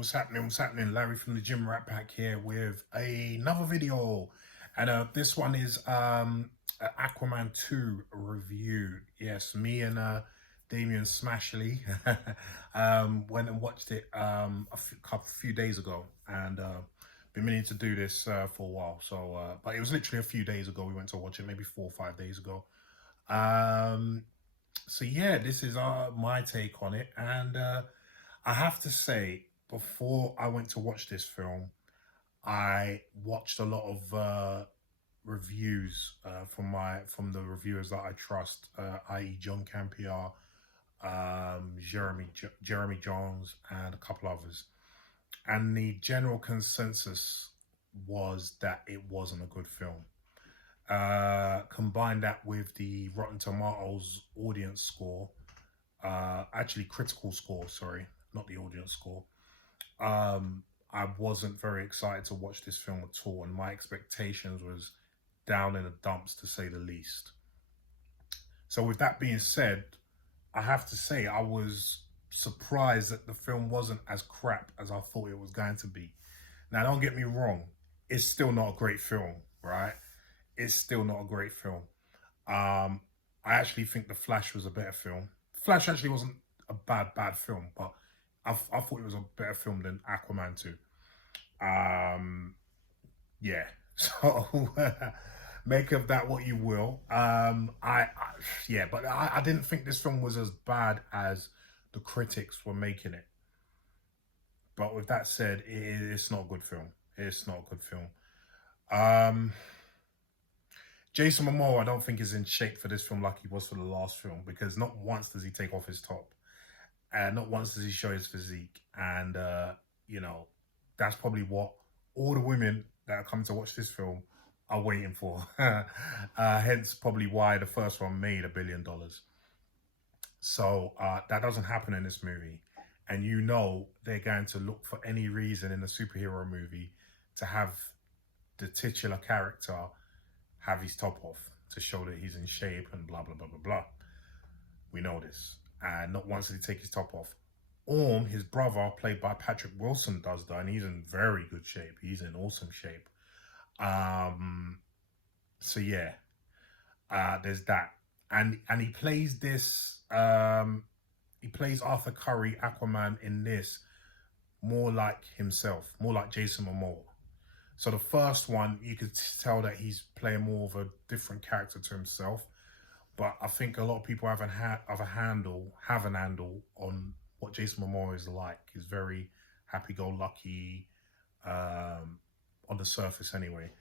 What's happening? What's happening? Larry from the Gym Rat Pack here with another video, and this one is Aquaman 2 review. Yes, me and Damien Smashley went and watched it a few days ago, and been meaning to do this for a while. So, but it was literally a few days ago we went to watch it, maybe 4 or 5 days ago. So yeah, this is my take on it, and I have to say, before I went to watch this film, I watched a lot of reviews from the reviewers that I trust, i.e. John Campier, Jeremy Jones, and a couple others. And the general consensus was that it wasn't a good film. Combine that with the Rotten Tomatoes audience score, actually critical score, sorry, not the audience score. I wasn't very excited to watch this film at all, and my expectations was down in the dumps, to say the least. So with that being said, I have to say I was surprised that the film wasn't as crap as I thought it was going to be. Now, don't get me wrong, it's still not a great film, right? It's still not a great film. I actually think The Flash was a better film. Flash actually wasn't a bad film, but I thought it was a better film than Aquaman 2. Yeah. So make of that what you will. Yeah, but I didn't think this film was as bad as the critics were making it. But with that said, it's not a good film. It's not a good film. Jason Momoa, I don't think is in shape for this film like he was for the last film, because not once does he take off his top, and not once does he show his physique. And you know, that's probably what all the women that are coming to watch this film are waiting for. Hence probably why the first one made $1 billion. So that doesn't happen in this movie, and you know they're going to look for any reason in a superhero movie to have the titular character have his top off to show that he's in shape and blah blah blah blah blah. We know this. And not once did he take his top off. His brother, played by Patrick Wilson, does that, and he's in very good shape. He's in awesome shape. So yeah, there's that. And he plays this, he plays Arthur Curry, Aquaman, in this more like himself, more like Jason Momoa. So the first one, you could tell that he's playing more of a different character to himself. But I think a lot of people have an handle on what Jason Momoa is like. He's very happy-go-lucky, on the surface anyway.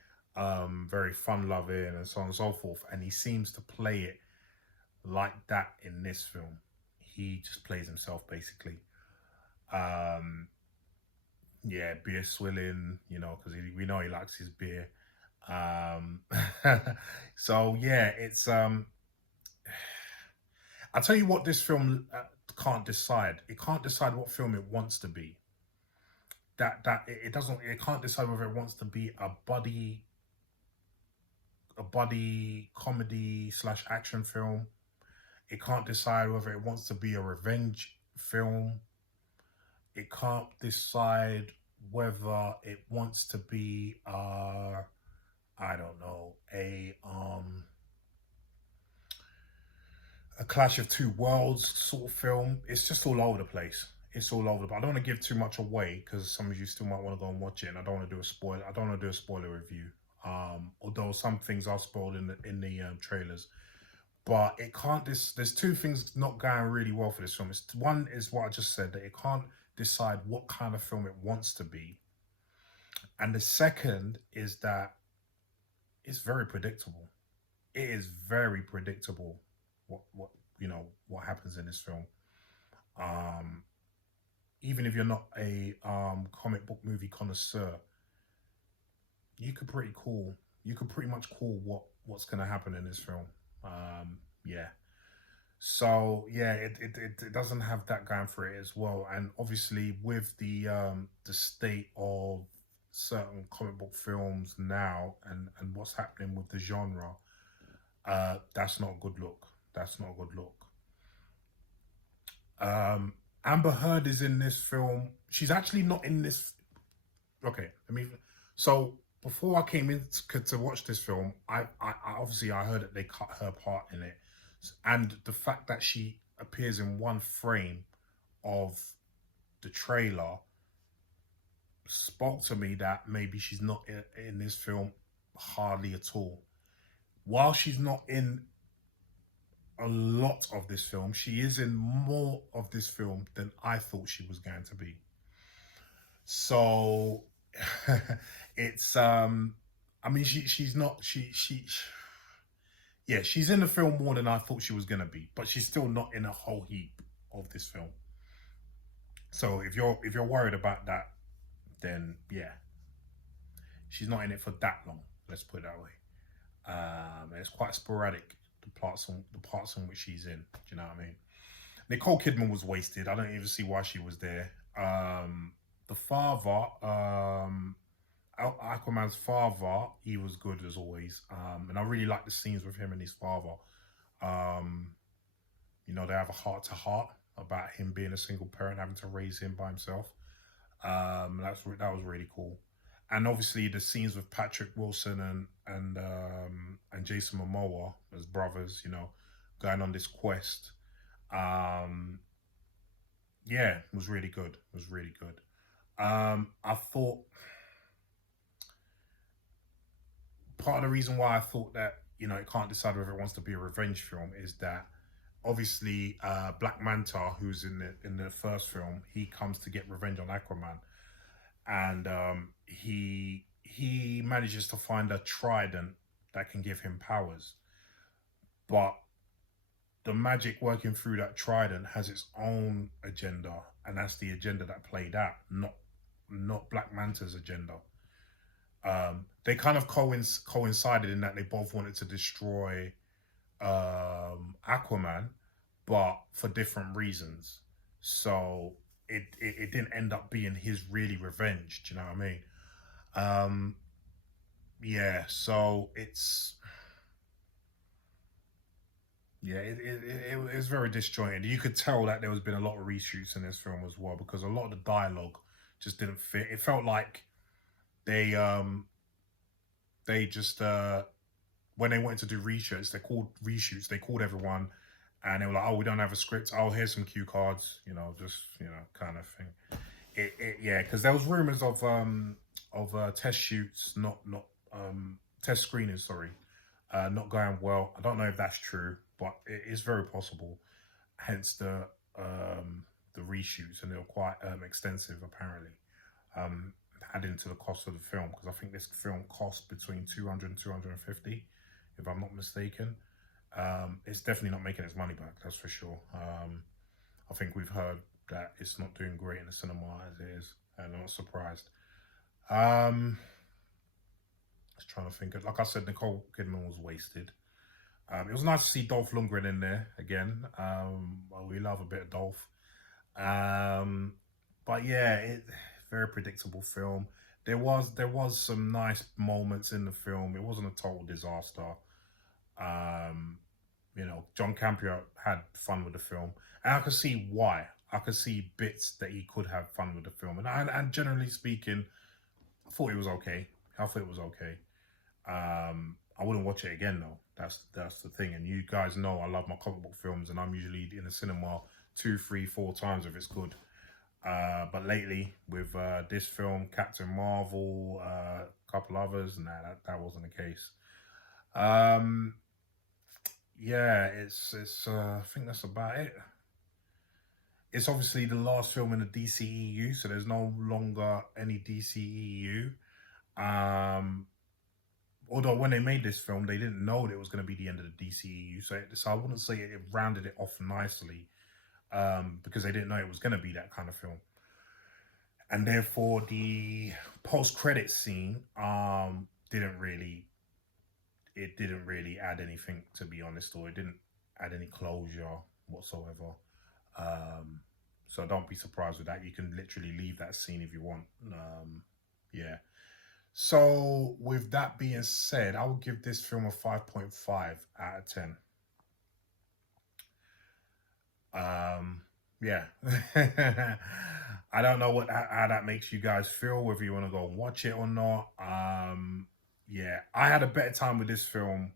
Very fun-loving and so on and so forth. And he seems to play it like that in this film. He just plays himself, basically. Yeah, beer swilling, you know, because we know he likes his beer. So yeah, it's I'll tell you what this film can't decide. It can't decide what film it wants to be. It doesn't. It can't decide whether it wants to be a buddy comedy / action film. It can't decide whether it wants to be a revenge film. It can't decide whether it wants to be I don't know, a clash of two worlds sort of film. It's just all over the place. It's all over the place. I don't want to give too much away because some of you still might want to go and watch it, and I don't want to do a spoiler. I don't want to do a spoiler review. Although some things are spoiled in the trailers. But it can't. There's two things not going really well for this film. One is what I just said, that it can't decide what kind of film it wants to be, and the second is that it's very predictable. It is very predictable what happens in this film. Even if you're not a comic book movie connoisseur, you could pretty much call what's going to happen in this film. Yeah. So yeah, it doesn't have that going for it as well. And obviously with the state of certain comic book films now and what's happening with the genre, that's not a good look. That's not a good look. Amber Heard is in this film. She's actually not in this. Okay, so before I came in to watch this film, I obviously I heard that they cut her part in it, and the fact that she appears in one frame of the trailer spoke to me that maybe she's not in this film hardly at all. While she's not in a lot of this film, she is in more of this film than I thought she was going to be. So it's I mean she's not yeah, she's in the film more than I thought she was gonna be, but she's still not in a whole heap of this film. So if you're worried about that, then yeah, she's not in it for that long. Let's put it that way. And it's quite sporadic the parts in which she's in. Do you know what I mean? Nicole Kidman was wasted. I don't even see why she was there. The father, Aquaman's father, he was good as always. And I really like the scenes with him and his father. You know, they have a heart to heart about him being a single parent, having to raise him by himself. That was really cool. And obviously the scenes with Patrick Wilson and Jason Momoa as brothers, you know, going on this quest. Yeah, it was really good. It was really good. I thought part of the reason why I thought that, you know, it can't decide whether it wants to be a revenge film is that obviously Black Manta, who's in the first film, he comes to get revenge on Aquaman, and he manages to find a trident that can give him powers, but the magic working through that trident has its own agenda, and that's the agenda that played out, not Black Manta's agenda. They kind of coincided in that they both wanted to destroy Aquaman, but for different reasons. So it didn't end up being his really revenge. Do you know what I mean? Yeah. So it's very disjointed. You could tell that there has been a lot of reshoots in this film as well, because a lot of the dialogue just didn't fit. It felt like they just when they wanted to do reshoots, they called everyone, and they were like, "Oh, we don't have a script. Oh, here's some cue cards," you know, just, you know, kind of thing. Yeah, because there was rumors of test shoots, not test screenings, sorry, not going well. I don't know if that's true, but it is very possible. Hence the reshoots, and they were quite extensive apparently. Adding to the cost of the film, because I think this film cost between 200 and 250, if I'm not mistaken. It's definitely not making its money back, that's for sure. I think we've heard that it's not doing great in the cinema as it is, and I'm not surprised. I was trying to think. Like I said, Nicole Kidman was wasted. It was nice to see Dolph Lundgren in there again. Well, we love a bit of Dolph. But yeah, very predictable film. There was some nice moments in the film. It wasn't a total disaster. You know, John Campea had fun with the film, and I could see why. I could see bits that he could have fun with the film, and generally speaking, I thought it was okay. I thought it was okay. I wouldn't watch it again though. That's the thing. And you guys know I love my comic book films, and I'm usually in the cinema 2, 3, 4 times if it's good. But lately with this film, Captain Marvel, a couple others, nah, that wasn't the case. Yeah, it's I think that's about it. It's obviously the last film in the DCEU, so there's no longer any DCEU. Although when they made this film, they didn't know that it was going to be the end of the DCEU, so I wouldn't say it rounded it off nicely, because they didn't know it was going to be that kind of film. And therefore, the post-credit scene didn't really add anything, to be honest, or it didn't add any closure whatsoever. So don't be surprised with that. You can literally leave that scene if you want. Yeah. So with that being said, I would give this film a 5.5 out of 10. Yeah. I don't know how that makes you guys feel, whether you want to go and watch it or not. Yeah, I had a better time with this film.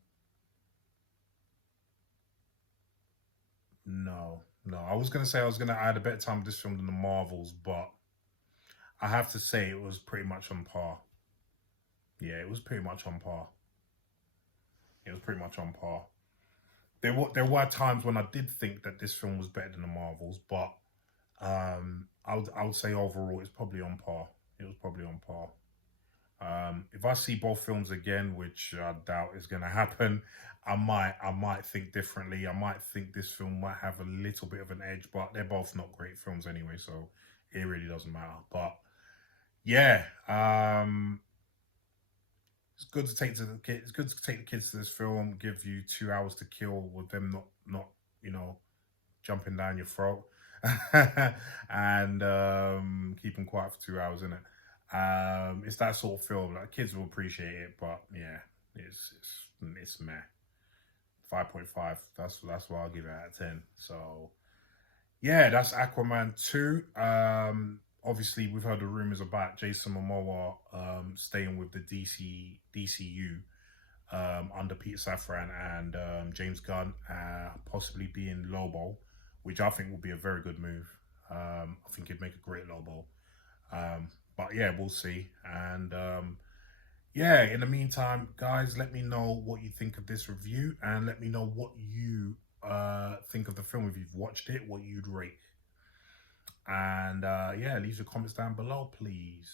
No, no. I was gonna say I had a better time with this film than the Marvels, but I have to say it was pretty much on par. Yeah, it was pretty much on par. It was pretty much on par. There were times when I did think that this film was better than the Marvels, but I would say overall it's probably on par. It was probably on par. If I see both films again, which I doubt is going to happen, I might think differently. I might think this film might have a little bit of an edge, but they're both not great films anyway, so it really doesn't matter. But yeah, it's good to take to the kids. It's good to take the kids to this film. Give you 2 hours to kill with them not you know jumping down your throat, and keep them quiet for 2 hours in it. It's that sort of film. Like kids will appreciate it, but yeah, it's meh. 5.5. That's why I'll give it out of 10. So yeah, that's Aquaman 2. Obviously we've heard the rumors about Jason Momoa staying with the DCU under Peter Safran and James Gunn, possibly being Lobo, which I think will be a very good move. I think he'd make a great Lobo. But yeah, we'll see. And yeah, in the meantime, guys, let me know what you think of this review and let me know what you think of the film if you've watched it, what you'd rate. And yeah, leave your comments down below, please.